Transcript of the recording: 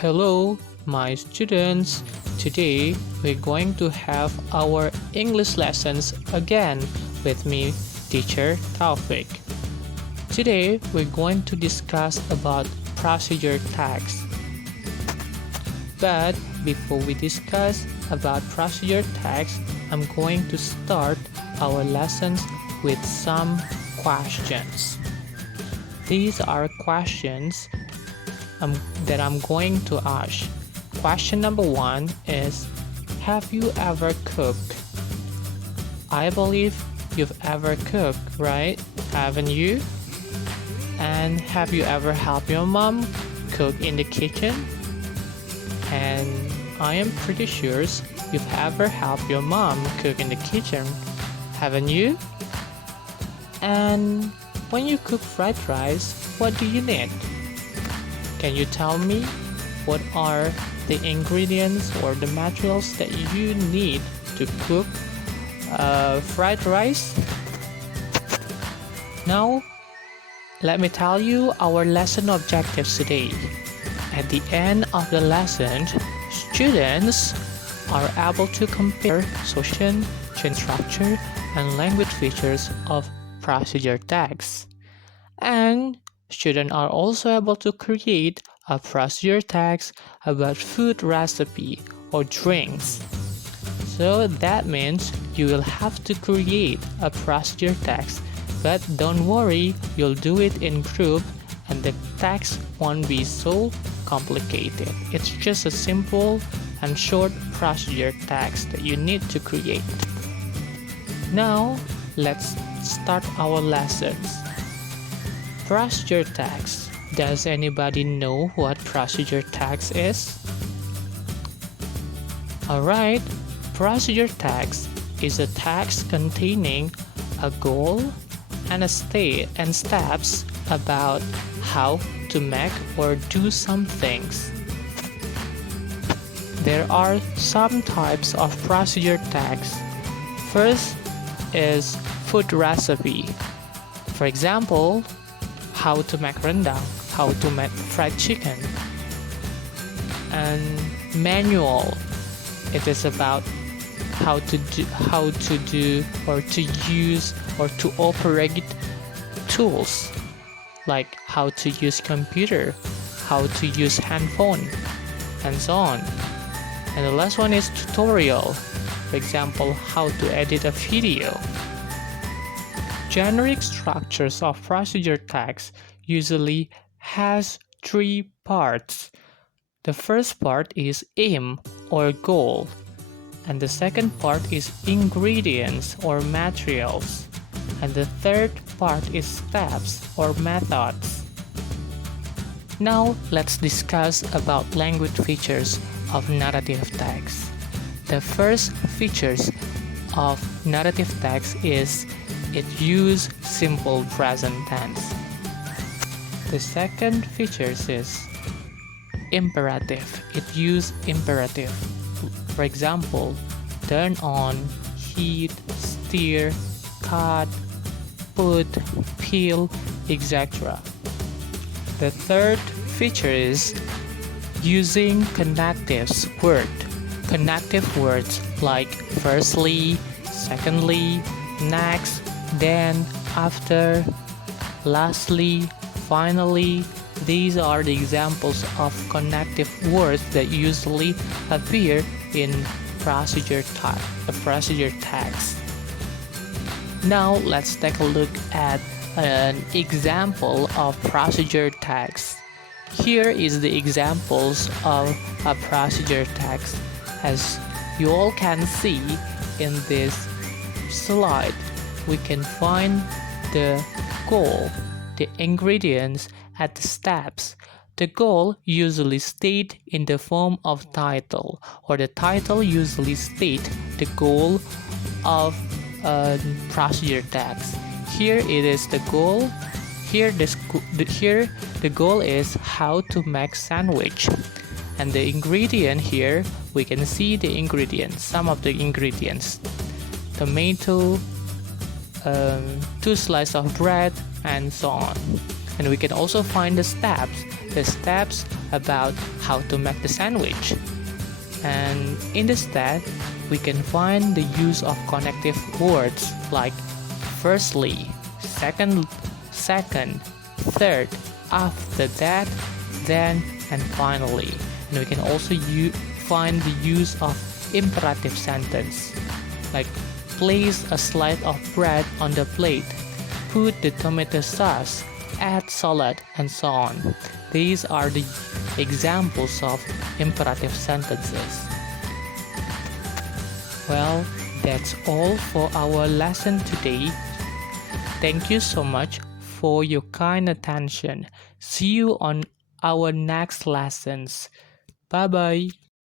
Hello, my students. Today we're going to have our English lessons again with me, teacher Taufik. Today we're going to discuss about procedure tags. But before we discuss about procedure tags, I'm going to start our lessons with some questions. These are questions that I'm going to ask. Question number 1 is, have you ever cooked? I believe you've ever cooked, right? Haven't you? And have you ever helped your mom cook in the kitchen? And I am pretty sure you've ever helped your mom cook in the kitchen, haven't you? And when you cook fried rice, what do you need? Can you tell me what are the ingredients or the materials that you need to cook fried rice? Now, let me tell you our lesson objectives today. At the end of the lesson, students are able to compare social, chain structure, and language features of procedure tags. And students are also able to create a procedure tags about food recipe or drinks. So that means you will have to create a procedure tags, but don't worry, you'll do it in group and the tags won't be so complicated. It's just a simple and short procedure tags that you need to create. Now, let's start our lessons. Procedure tags. Does anybody know what procedure tags is? Alright, procedure tags is a tags containing a goal and a state and steps about how to make or do some things. There are some types of procedure tags. First is food recipe. For example, how to make rendang, how to make fried chicken. And manual, it is about how to do or to use or to operate tools, like how to use computer, how to use handphone, and so on. And the last one is tutorial. For example, how to edit a video. Generic structures of procedure tags usually has 3 parts. The first part is aim or goal, and the second part is ingredients or materials, and the third part is steps or methods. Now let's discuss about language features of narrative tags. The first features of narrative tags is it use simple present tense. The second features is imperative. It use imperative. For example, turn on, heat, stir, cut, put, peel, etc. The third feature is using connective words like firstly, secondly, next, then, after, lastly, finally. These are the examples of connective words that usually appear in procedure tags. Now let's take a look at an example of procedure tags. Here is the examples of a procedure tags. As you all can see in this slide, we can find the goal, the ingredients, and the steps. The goal usually state in the form of title, or the title usually state the goal of procedure tags. Here it is the goal. Here the goal is how to make sandwich, and the ingredient here we can see the ingredients, some of the ingredients: tomato, 2 slices of bread, and so on. And we can also find the steps about how to make the sandwich. And instead, we can find the use of connective words like firstly, second, third, after that, then, and finally. And we can also find the use of imperative sentence like place a slice of bread on the plate, put the tomato sauce, add salad, and so on. These are the examples of imperative sentences. Well, that's all for our lesson today. Thank you so much for your kind attention. See you on our next lessons. Bye bye.